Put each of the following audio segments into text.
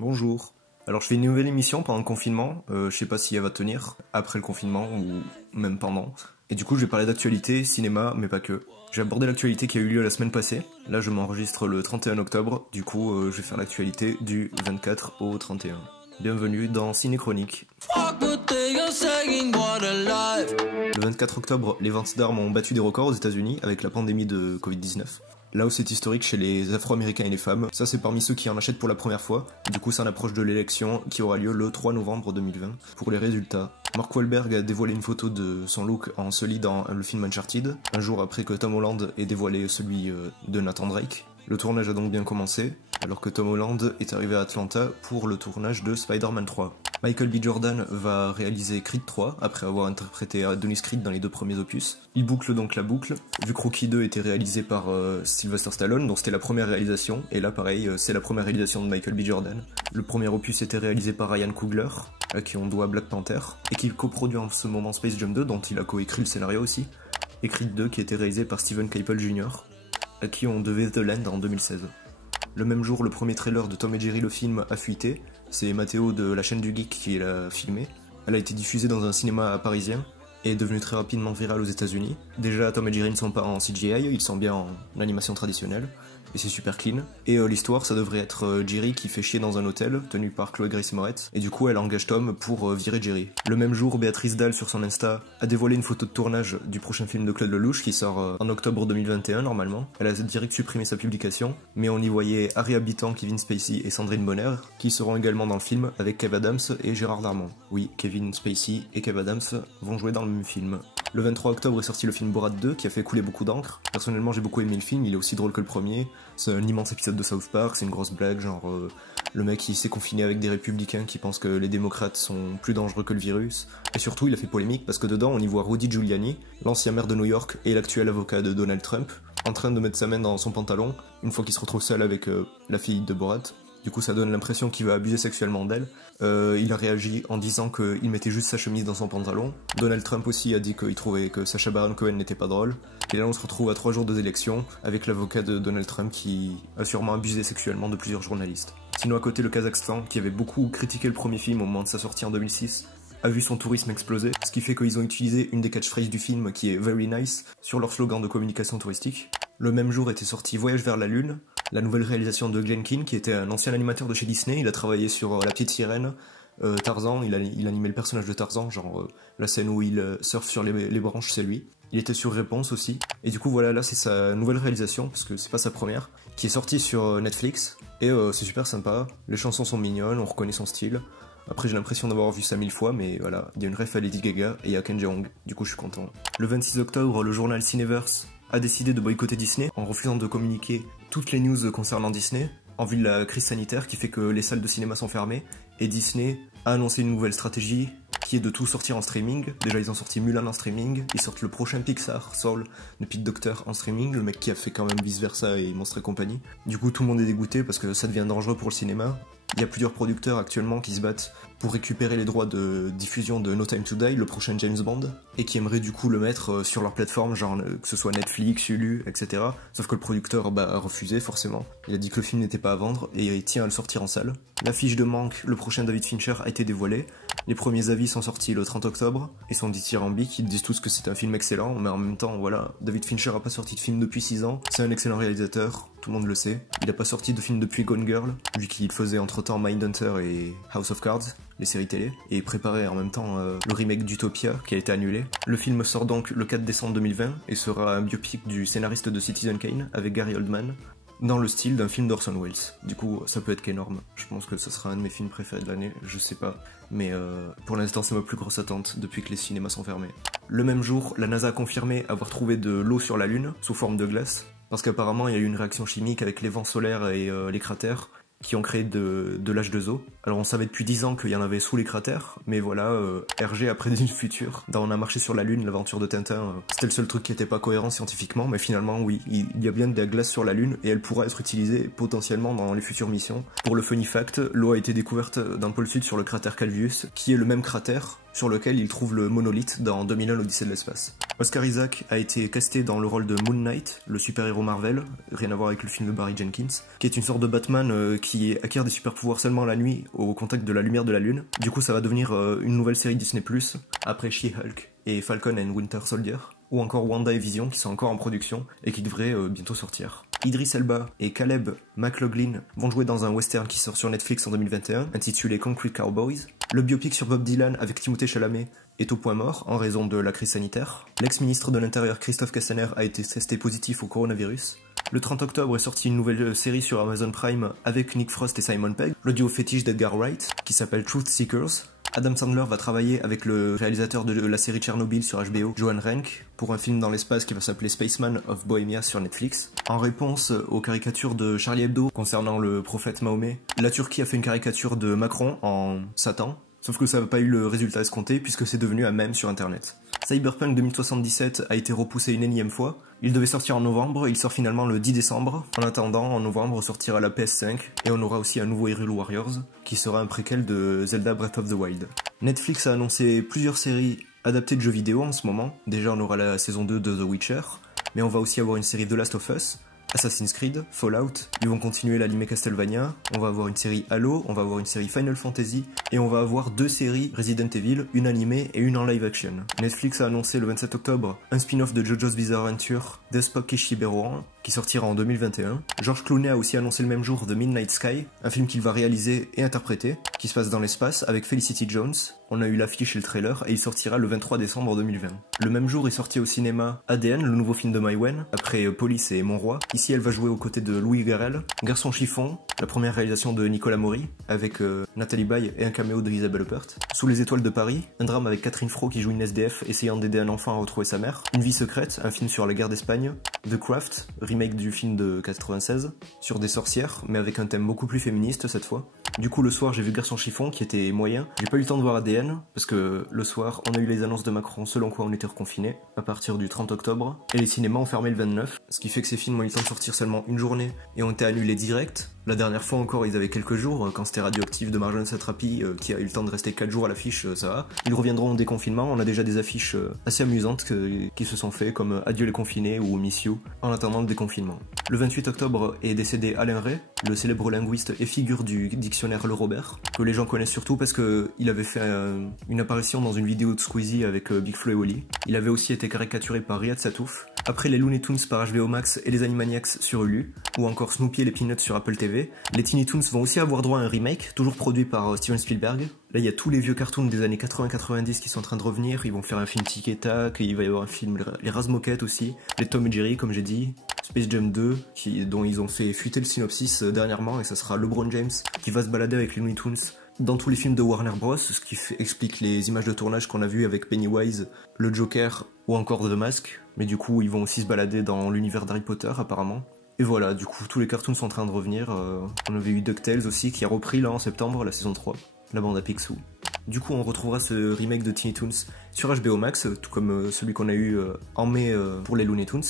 Bonjour. Alors je fais une nouvelle émission pendant le confinement, je sais pas si elle va tenir après le confinement ou même pendant. Et du coup je vais parler d'actualité, cinéma, mais pas que. J'ai abordé l'actualité qui a eu lieu la semaine passée. Là je m'enregistre le 31 octobre, du coup je vais faire l'actualité du 24 au 31. Bienvenue dans Ciné Chronique. Le 24 octobre, les ventes d'armes ont battu des records aux États-Unis avec la pandémie de Covid-19. Là où c'est historique chez les Afro-Américains et les femmes, ça c'est parmi ceux qui en achètent pour la première fois. Du coup, ça en approche de l'élection qui aura lieu le 3 novembre 2020. Pour les résultats, Mark Wahlberg a dévoilé une photo de son look en Sully dans le film Uncharted, un jour après que Tom Holland ait dévoilé celui de Nathan Drake. Le tournage a donc bien commencé, alors que Tom Holland est arrivé à Atlanta pour le tournage de Spider-Man 3. Michael B. Jordan va réaliser Creed 3, après avoir interprété Adonis Creed dans les deux premiers opus. Il boucle donc la boucle, vu que Rocky 2 était réalisé par Sylvester Stallone, donc c'était la première réalisation, et là pareil, c'est la première réalisation de Michael B. Jordan. Le premier opus était réalisé par Ryan Coogler, à qui on doit Black Panther, et qui coproduit en ce moment Space Jam 2, dont il a coécrit le scénario aussi, et Creed 2 qui était réalisé par Steven Caple Jr., à qui on devait The Land en 2016. Le même jour, le premier trailer de Tom et Jerry le film a fuité. C'est Mathéo de la chaîne du Geek qui l'a filmé. Elle a été diffusée dans un cinéma parisien et est devenue très rapidement virale aux États-Unis. Déjà, Tom et Jerry ne sont pas en CGI, ils sont bien en animation traditionnelle. Et c'est super clean. Et l'histoire, ça devrait être Jerry qui fait chier dans un hôtel, tenu par Chloé Grace Moretz, et du coup elle engage Tom pour virer Jerry. Le même jour, Béatrice Dalle sur son Insta a dévoilé une photo de tournage du prochain film de Claude Lelouch qui sort en octobre 2021 normalement. Elle a direct supprimé sa publication, mais on y voyait Harry Habitant, Kevin Spacey et Sandrine Bonner, qui seront également dans le film avec Kev Adams et Gérard Darmon. Oui, Kevin Spacey et Kev Adams vont jouer dans le même film. Le 23 octobre est sorti le film Borat 2 qui a fait couler beaucoup d'encre. Personnellement j'ai beaucoup aimé le film, il est aussi drôle que le premier. C'est un immense épisode de South Park, c'est une grosse blague, genre le mec il s'est confiné avec des républicains qui pensent que les démocrates sont plus dangereux que le virus. Et surtout il a fait polémique parce que dedans on y voit Rudy Giuliani, l'ancien maire de New York et l'actuel avocat de Donald Trump, en train de mettre sa main dans son pantalon une fois qu'il se retrouve seul avec la fille de Borat. Du coup ça donne l'impression qu'il va abuser sexuellement d'elle. Il a réagi en disant qu'il mettait juste sa chemise dans son pantalon. Donald Trump aussi a dit qu'il trouvait que Sacha Baron Cohen n'était pas drôle. Et là on se retrouve à 3 jours des élections avec l'avocat de Donald Trump qui a sûrement abusé sexuellement de plusieurs journalistes. Sinon à côté le Kazakhstan, qui avait beaucoup critiqué le premier film au moment de sa sortie en 2006, a vu son tourisme exploser, ce qui fait qu'ils ont utilisé une des catchphrases du film qui est Very Nice sur leur slogan de communication touristique. Le même jour était sorti Voyage vers la Lune, la nouvelle réalisation de Glen Keane, qui était un ancien animateur de chez Disney. Il a travaillé sur La Petite Sirène, Tarzan, il animait le personnage de Tarzan, genre la scène où il surfe sur les branches, c'est lui. Il était sur Réponse aussi. Et du coup voilà, là c'est sa nouvelle réalisation, parce que c'est pas sa première, qui est sortie sur Netflix. Et c'est super sympa, les chansons sont mignonnes, on reconnaît son style. Après j'ai l'impression d'avoir vu ça 1000 fois, mais voilà, il y a une ref à Lady Gaga et à Ken Jeong, du coup je suis content. Le 26 octobre, le journal Cineverse a décidé de boycotter Disney en refusant de communiquer toutes les news concernant Disney en vue de la crise sanitaire qui fait que les salles de cinéma sont fermées, et Disney a annoncé une nouvelle stratégie qui est de tout sortir en streaming. Déjà ils ont sorti Mulan en streaming, ils sortent le prochain Pixar, Soul de Pete Docter en streaming, le mec qui a fait quand même Vice Versa et Monstres et compagnie. Du coup tout le monde est dégoûté parce que ça devient dangereux pour le cinéma. Il y a plusieurs producteurs actuellement qui se battent pour récupérer les droits de diffusion de No Time to Die, le prochain James Bond, et qui aimeraient du coup le mettre sur leur plateforme, genre que ce soit Netflix, Hulu, etc. Sauf que le producteur a refusé forcément. Il a dit que le film n'était pas à vendre et il tient à le sortir en salle. L'affiche de Manque, le prochain David Fincher, a été dévoilée. Les premiers avis sont sortis le 30 octobre et sont dithyrambiques, ils disent tous que c'est un film excellent, mais en même temps, voilà, David Fincher a pas sorti de film depuis 6 ans, c'est un excellent réalisateur, tout le monde le sait. Il a pas sorti de film depuis Gone Girl, vu qu'il faisait entre-temps Mindhunter et House of Cards, les séries télé, et préparait en même temps le remake d'Utopia qui a été annulé. Le film sort donc le 4 décembre 2020 et sera un biopic du scénariste de Citizen Kane avec Gary Oldman, dans le style d'un film d'Orson Welles. Du coup, ça peut être qu'énorme. Je pense que ce sera un de mes films préférés de l'année, je sais pas. Mais pour l'instant, c'est ma plus grosse attente depuis que les cinémas sont fermés. Le même jour, la NASA a confirmé avoir trouvé de l'eau sur la Lune, sous forme de glace, parce qu'apparemment, il y a eu une réaction chimique avec les vents solaires et les cratères, qui ont créé de l'H2O. Alors on savait depuis 10 ans qu'il y en avait sous les cratères, mais voilà, Hergé a prédit le futur. Dans On a marché sur la Lune, l'aventure de Tintin, c'était le seul truc qui était pas cohérent scientifiquement, mais finalement oui, il y a bien de la glace sur la Lune, et elle pourra être utilisée potentiellement dans les futures missions. Pour le funny fact, l'eau a été découverte dans le pôle sud sur le cratère Calvius, qui est le même cratère sur lequel il trouve le monolithe dans 2001 l'Odyssée de l'espace. Oscar Isaac a été casté dans le rôle de Moon Knight, le super-héros Marvel, rien à voir avec le film de Barry Jenkins, qui est une sorte de Batman qui acquiert des super-pouvoirs seulement la nuit au contact de la lumière de la lune. Du coup ça va devenir une nouvelle série Disney+, après She-Hulk et Falcon and Winter Soldier, ou encore Wanda et Vision qui sont encore en production et qui devraient bientôt sortir. Idris Elba et Caleb McLaughlin vont jouer dans un western qui sort sur Netflix en 2021, intitulé Concrete Cowboys. Le biopic sur Bob Dylan avec Timothée Chalamet est au point mort en raison de la crise sanitaire. L'ex-ministre de l'Intérieur Christophe Castaner a été testé positif au coronavirus. Le 30 octobre est sortie une nouvelle série sur Amazon Prime avec Nick Frost et Simon Pegg, le duo fétiche d'Edgar Wright, qui s'appelle Truth Seekers. Adam Sandler va travailler avec le réalisateur de la série Tchernobyl sur HBO, Johan Renck, pour un film dans l'espace qui va s'appeler Spaceman of Bohemia sur Netflix. En réponse aux caricatures de Charlie Hebdo concernant le prophète Mahomet, la Turquie a fait une caricature de Macron en Satan, sauf que ça n'a pas eu le résultat escompté puisque c'est devenu un mème sur internet. Cyberpunk 2077 a été repoussé une énième fois. Il devait sortir en novembre, il sort finalement le 10 décembre. En attendant, en novembre sortira la PS5 et on aura aussi un nouveau Hyrule Warriors qui sera un préquel de Zelda Breath of the Wild. Netflix a annoncé plusieurs séries adaptées de jeux vidéo en ce moment. Déjà on aura la saison 2 de The Witcher, mais on va aussi avoir une série The Last of Us, Assassin's Creed, Fallout, ils vont continuer l'anime Castlevania, on va avoir une série Halo, on va avoir une série Final Fantasy, et on va avoir 2 séries Resident Evil, une animée et une en live action. Netflix a annoncé le 27 octobre un spin-off de JoJo's Bizarre Adventure, Deathspark Kishiberoan, qui sortira en 2021. George Clooney a aussi annoncé le même jour The Midnight Sky, un film qu'il va réaliser et interpréter, qui se passe dans l'espace avec Felicity Jones. On a eu l'affiche et le trailer, et il sortira le 23 décembre 2020. Le même jour est sorti au cinéma ADN, le nouveau film de Mai Wen, après Police et Mon Roi. Ici elle va jouer aux côtés de Louis Garrel. Garçon chiffon, la première réalisation de Nicolas Maury, avec Nathalie Baye et un caméo d'Elizabeth Huppert. Sous les étoiles de Paris, un drame avec Catherine Fro qui joue une SDF essayant d'aider un enfant à retrouver sa mère. Une vie secrète, un film sur la guerre d'Espagne. The Craft, remake du film de 96, sur des sorcières, mais avec un thème beaucoup plus féministe cette fois. Du coup le soir j'ai vu Garçon chiffon qui était moyen. J'ai pas eu le temps de voir ADN, parce que le soir on a eu les annonces de Macron selon quoi on était reconfiné, à partir du 30 octobre, et les cinémas ont fermé le 29, ce qui fait que ces films ont eu le temps de sortir seulement une journée, et ont été annulés direct. La dernière fois encore ils avaient quelques jours, quand c'était Radioactive de Marjane Satrapi, qui a eu le temps de rester 4 jours à l'affiche, ça va. Ils reviendront au déconfinement, on a déjà des affiches assez amusantes qui se sont faites, comme Adieu les confinés ou Miss You, en attendant le déconfinement. Le 28 octobre est décédé Alain Ray, le célèbre linguiste et figure du dictionnaire Le Robert, que les gens connaissent surtout parce qu'il avait fait une apparition dans une vidéo de Squeezie avec Big Flo et Oli. Il avait aussi été caricaturé par Riyad Satouf. Après les Looney Tunes par HBO Max et les Animaniacs sur Hulu, ou encore Snoopy et les Peanuts sur Apple TV, les Teeny Toons vont aussi avoir droit à un remake, toujours produit par Steven Spielberg. Là il y a tous les vieux cartoons des années 80-90 qui sont en train de revenir, ils vont faire un film Tic et Tac, il va y avoir un film Les Razmoquettes aussi, les Tom et Jerry comme j'ai dit, Space Jam 2, dont ils ont fait fuiter le synopsis dernièrement, et ça sera LeBron James qui va se balader avec les Looney Tunes dans tous les films de Warner Bros, ce qui explique les images de tournage qu'on a vues avec Pennywise, le Joker ou encore The Mask, mais du coup ils vont aussi se balader dans l'univers d'Harry Potter apparemment. Et voilà, du coup tous les cartoons sont en train de revenir, on avait eu DuckTales aussi qui a repris là en septembre, la saison 3, la bande à Picsou. Du coup on retrouvera ce remake de Teeny Toons sur HBO Max, tout comme celui qu'on a eu en mai pour les Looney Tunes.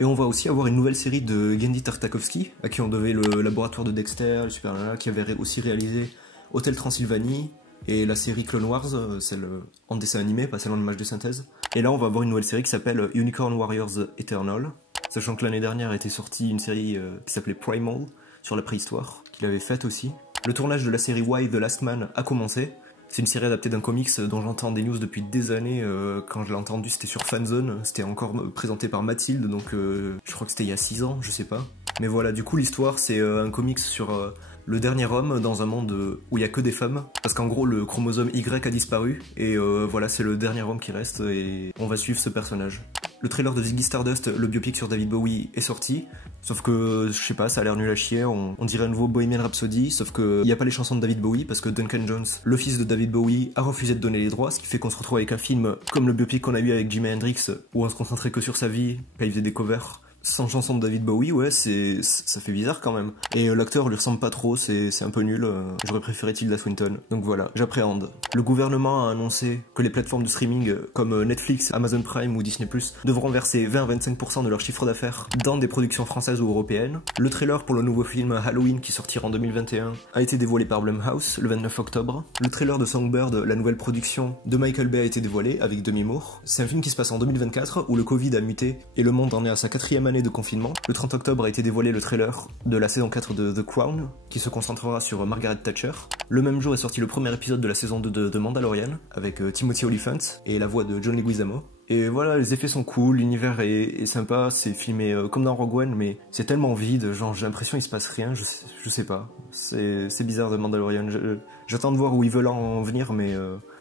Et on va aussi avoir une nouvelle série de Genndy Tartakovsky, à qui on devait le laboratoire de Dexter, le Super Nana, qui avait aussi réalisé Hôtel Transylvanie et la série Clone Wars, celle en dessin animé, pas celle en image de synthèse. Et là on va avoir une nouvelle série qui s'appelle Unicorn Warriors Eternal, sachant que l'année dernière était sortie une série qui s'appelait Primal, sur la préhistoire, qu'il avait faite aussi. Le tournage de la série Why the Last Man a commencé. C'est une série adaptée d'un comics dont j'entends des news depuis des années. Quand je l'ai entendu, c'était sur Fanzone. C'était encore présenté par Mathilde, donc je crois que c'était il y a 6 ans, je sais pas. Mais voilà, du coup l'histoire c'est un comics sur le dernier homme dans un monde où il y a que des femmes. Parce qu'en gros le chromosome Y a disparu. Et voilà, c'est le dernier homme qui reste et on va suivre ce personnage. Le trailer de Ziggy Stardust, le biopic sur David Bowie, est sorti. Sauf que, je sais pas, ça a l'air nul à chier, on dirait un nouveau Bohemian Rhapsody, sauf que y a pas les chansons de David Bowie, parce que Duncan Jones, le fils de David Bowie, a refusé de donner les droits, ce qui fait qu'on se retrouve avec un film comme le biopic qu'on a eu avec Jimi Hendrix, où on se concentrait que sur sa vie, quand il faisait des covers, Sans chanson de David Bowie, ouais, ça fait bizarre quand même. Et l'acteur lui ressemble pas trop, c'est un peu nul. J'aurais préféré Tilda Swinton. Donc voilà, j'appréhende. Le gouvernement a annoncé que les plateformes de streaming comme Netflix, Amazon Prime ou Disney+ devront verser 20 à 25% de leur chiffre d'affaires dans des productions françaises ou européennes. Le trailer pour le nouveau film Halloween qui sortira en 2021 a été dévoilé par Blumhouse le 29 octobre. Le trailer de Songbird, la nouvelle production de Michael Bay, a été dévoilé avec Demi Moore. C'est un film qui se passe en 2024 où le Covid a muté et le monde en est à sa 4e année de confinement. Le 30 octobre a été dévoilé le trailer de la saison 4 de The Crown, qui se concentrera sur Margaret Thatcher. Le même jour est sorti le premier épisode de la saison 2 de Mandalorian, avec Timothy Olyphant et la voix de John Leguizamo. Et voilà, les effets sont cool, l'univers est sympa, c'est filmé comme dans Rogue One, mais c'est tellement vide, genre j'ai l'impression il se passe rien, je sais pas. C'est bizarre de Mandalorian, j'attends de voir où ils veulent en venir, mais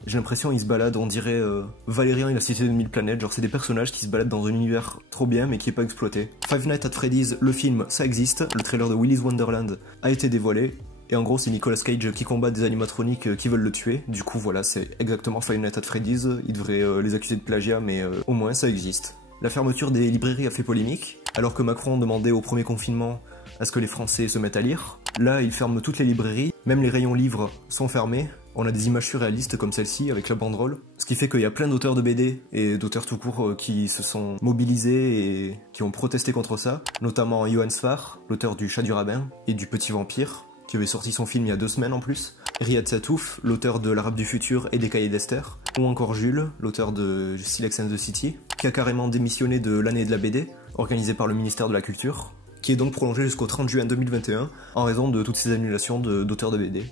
j'ai l'impression ils se baladent, on dirait Valérian et la cité de 1000 planètes, genre c'est des personnages qui se baladent dans un univers trop bien mais qui est pas exploité. Five Nights at Freddy's, le film, ça existe, le trailer de Willy's Wonderland a été dévoilé, et en gros c'est Nicolas Cage qui combat des animatroniques qui veulent le tuer, du coup voilà c'est exactement Five Nights at Freddy's, ils devraient les accuser de plagiat mais au moins ça existe. La fermeture des librairies a fait polémique, alors que Macron demandait au premier confinement à ce que les Français se mettent à lire. Là il ferme toutes les librairies, même les rayons livres sont fermés. On a des images surréalistes comme celle-ci avec la banderole, ce qui fait qu'il y a plein d'auteurs de BD et d'auteurs tout court qui se sont mobilisés et qui ont protesté contre ça, notamment Johann Sfar, l'auteur du Chat du rabbin et du Petit vampire, qui avait sorti son film il y a 2 semaines en plus, Riyad Satouf, l'auteur de L'Arabe du futur et des Cahiers d'Esther, ou encore Jules, l'auteur de Silex and the City, qui a carrément démissionné de l'année de la BD, organisée par le ministère de la Culture, qui est donc prolongée jusqu'au 30 juin 2021 en raison de toutes ces annulations d'auteurs de BD.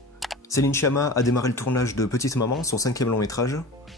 Céline Sciamma a démarré le tournage de Petite Maman, son 5e long métrage.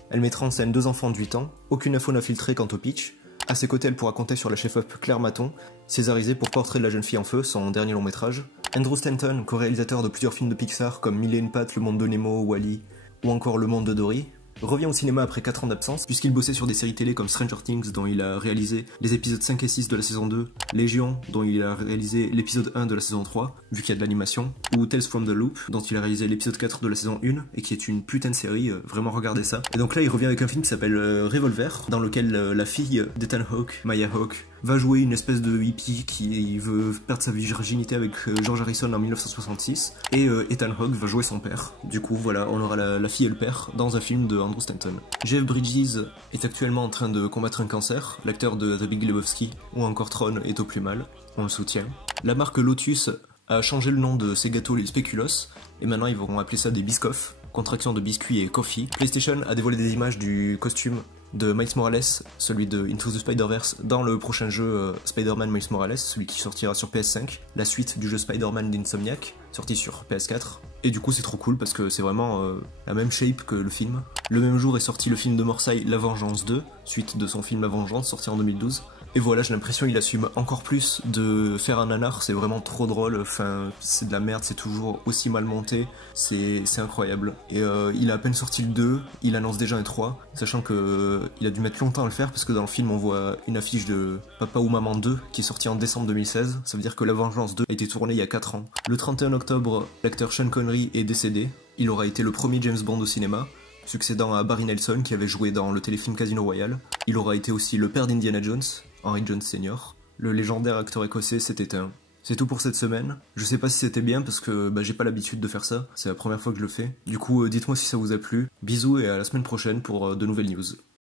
Elle mettra en scène 2 enfants de 8 ans, aucune info n'a filtré quant au pitch. À ses côtés, elle pourra compter sur la chef-op Claire Maton, césarisée pour Portrait de la jeune fille en feu, son dernier long métrage. Andrew Stanton, co-réalisateur de plusieurs films de Pixar comme Mille et une pattes, Le monde de Nemo, Wall-E, ou encore Le monde de Dory, revient au cinéma après 4 ans d'absence, puisqu'il bossait sur des séries télé comme Stranger Things, dont il a réalisé les épisodes 5 et 6 de la saison 2, Légion, dont il a réalisé l'épisode 1 de la saison 3, vu qu'il y a de l'animation, ou Tales from the Loop, dont il a réalisé l'épisode 4 de la saison 1, et qui est une putain de série, vraiment regardez ça. Et donc là il revient avec un film qui s'appelle Revolver, dans lequel la fille d'Ethan Hawke, Maya Hawke, va jouer une espèce de hippie qui veut perdre sa virginité avec George Harrison en 1966, et Ethan Hawke va jouer son père. Du coup voilà, on aura la fille et le père dans un film de Andrew Stanton. Jeff Bridges est actuellement en train de combattre un cancer, l'acteur de The Big Lebowski ou encore Tron est au plus mal, on le soutient. La marque Lotus a changé le nom de ses gâteaux, les Speculoos, et maintenant ils vont appeler ça des Biscoff, contraction de biscuit et coffee. PlayStation a dévoilé des images du costume de Miles Morales, celui de Into the Spider-Verse, dans le prochain jeu Spider-Man Miles Morales, celui qui sortira sur PS5, la suite du jeu Spider-Man d'Insomniac, sorti sur PS4. Et du coup c'est trop cool parce que c'est vraiment la même shape que le film. Le même jour est sorti le film de Morsay, La Vengeance 2, suite de son film La Vengeance, sorti en 2012. Et voilà, j'ai l'impression qu'il assume encore plus de faire un nanar, c'est vraiment trop drôle, enfin c'est de la merde, c'est toujours aussi mal monté, c'est incroyable. Et il a à peine sorti le 2, il annonce déjà un 3, sachant que il a dû mettre longtemps à le faire parce que dans le film on voit une affiche de Papa ou Maman 2 qui est sortie en décembre 2016, ça veut dire que La Vengeance 2 a été tournée il y a 4 ans. Le 31 octobre, l'acteur Sean Connery est décédé, il aura été le premier James Bond au cinéma, succédant à Barry Nelson qui avait joué dans le téléfilm Casino Royale. Il aura été aussi le père d'Indiana Jones, Henry Jones Sr. Le légendaire acteur écossais s'est éteint. C'est tout pour cette semaine. Je sais pas si c'était bien parce que j'ai pas l'habitude de faire ça, c'est la première fois que je le fais. Du coup dites-moi si ça vous a plu. Bisous et à la semaine prochaine pour de nouvelles news.